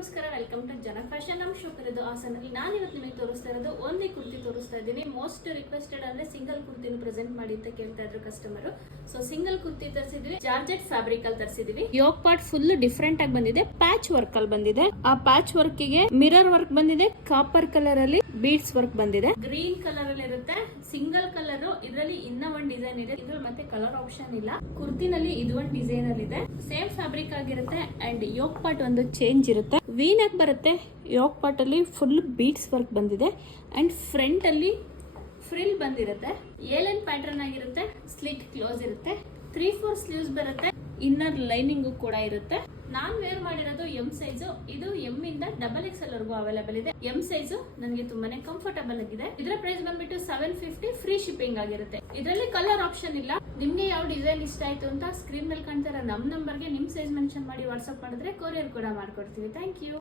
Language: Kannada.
ನಮಸ್ಕಾರ, ವೆಲ್ಕಮ್ ಟು ಜನ ಫ್ಯಾಷನ್. ನಮ್ಮ ಶಾಪ್ ಇರೋದು ಹಾಸನಲ್ಲಿ. ನಾನು ಇವತ್ತು ನಿಮಗೆ ತೋರಿಸ್ತಾ ಇರೋದು ಒಂದೇ ಕುರ್ತಿ ತೋರಿಸ್ತಾ ಇದ್ದೀನಿ. ಮೋಸ್ಟ್ ರಿಕ್ವೆಸ್ಟೆಡ್ ಅಂದ್ರೆ ಸಿಂಗಲ್ ಕುರ್ತಿನ ಪ್ರೆಸೆಂಟ್ ಮಾಡಿ ಅಂತ ಕೇಳ್ತಾ ಇದ್ರು ಕಸ್ಟಮರ್. ಸೊ ಸಿಂಗಲ್ ಕುರ್ತಿ ತರಿಸಿದ್ವಿ, ಜಾರ್ಜೆಟ್ ಫ್ಯಾಬ್ರಿಕ್ ಅಲ್ಲಿ ತರಿಸಿದ್ವಿ. ಯೋಗ್ ಪಾರ್ಟ್ ಫುಲ್ ಡಿಫ್ರೆಂಟ್ ಆಗಿ ಬಂದಿದೆ, ಪ್ಯಾಚ್ ವರ್ಕ್ ಅಲ್ಲಿ ಬಂದಿದೆ. ಆ ಪ್ಯಾಚ್ ವರ್ಕ್ ಗೆ ಮಿರರ್ ವರ್ಕ್ ಬಂದಿದೆ, ಕಾಪರ್ ಕಲರ್ ಅಲ್ಲಿ ಬೀಡ್ಸ್ ವರ್ಕ್ ಬಂದಿದೆ, ಗ್ರೀನ್ ಕಲರ್ ಅಲ್ಲಿ ಇರುತ್ತೆ. ಸಿಂಗಲ್ ಕಲರ್ ಇದರಲ್ಲಿ ಇನ್ನ ಒಂದ್ ಡಿಸೈನ್ ಇದೆ, ಇದ್ರಲ್ಲಿ ಮತ್ತೆ ಕಲರ್ ಆಪ್ಷನ್ ಇಲ್ಲ. ಕುರ್ತಿನಲ್ಲಿ ಇದು ಒಂದು ಡಿಸೈನ್ ಅಲ್ಲಿ ಇದೆ, ಸೇಮ್ ಫ್ಯಾಬ್ರಿಕ್ ಆಗಿರುತ್ತೆ. ಅಂಡ್ ಯೋಗ್ ಪಾರ್ಟ್ ಒಂದು ಚೇಂಜ್ ಇರುತ್ತೆ, ವಿ ನೆಕ್ ಬರುತ್ತೆ. ಯೋಗ್ ಪಾರ್ಟ್ ಅಲ್ಲಿ ಫುಲ್ ಬೀಡ್ಸ್ ವರ್ಕ್ ಬಂದಿದೆ ಅಂಡ್ ಫ್ರಂಟ್ ಅಲ್ಲಿ ಫ್ರಿಲ್ ಬಂದಿರುತ್ತೆ. ಏಲೈನ್ ಪ್ಯಾಟರ್ನ್ ಆಗಿರುತ್ತೆ, ಸ್ಲಿಟ್ ಕ್ಲೋಸ್ ಇರುತ್ತೆ, 3/4 ಸ್ಲೀವ್ಸ್ ಬರುತ್ತೆ, ಇನ್ನರ್ ಲೈನಿಂಗ್ ಕೂಡ ಇರುತ್ತೆ. ನಾನ್ ವೇರ್ ಮಾಡಿರೋದು ಎಂ ಸೈಜ್. ಇದು ಎಂ ಇಂದ XXL ವರೆಗೂ ಅವೈಲೇಬಲ್ ಇದೆ. ಎಂ ಸೈಜ್ ನನಗೆ ತುಂಬಾನೇ ಕಂಫರ್ಟಬಲ್ ಆಗಿದೆ. ಇದರ ಪ್ರೈಸ್ ಬಂದ್ಬಿಟ್ಟು 750, ಫ್ರೀ ಶಿಪ್ಪಿಂಗ್ ಆಗಿರುತ್ತೆ. ಇದರಲ್ಲಿ ಕಲರ್ ಆಪ್ಷನ್ ಇಲ್ಲ. ನಿಮ್ಗೆ ಯಾವ ಡಿಸೈನ್ ಇಷ್ಟ ಆಯ್ತು ಅಂತ ಸ್ಕ್ರೀನ್ ಮೇಲೆ ಕಾಣ್ತಾರ ನಮ್ ನಂಬರ್ಗೆ ನಿಮ್ ಸೈಜ್ ಮೆನ್ಷನ್ ಮಾಡಿ ವಾಟ್ಸ್ಆಪ್ ಮಾಡಿದ್ರೆ ಕೊರಿಯರ್ ಕೂಡ ಮಾಡ್ಕೊಡ್ತೀವಿ. Thank you.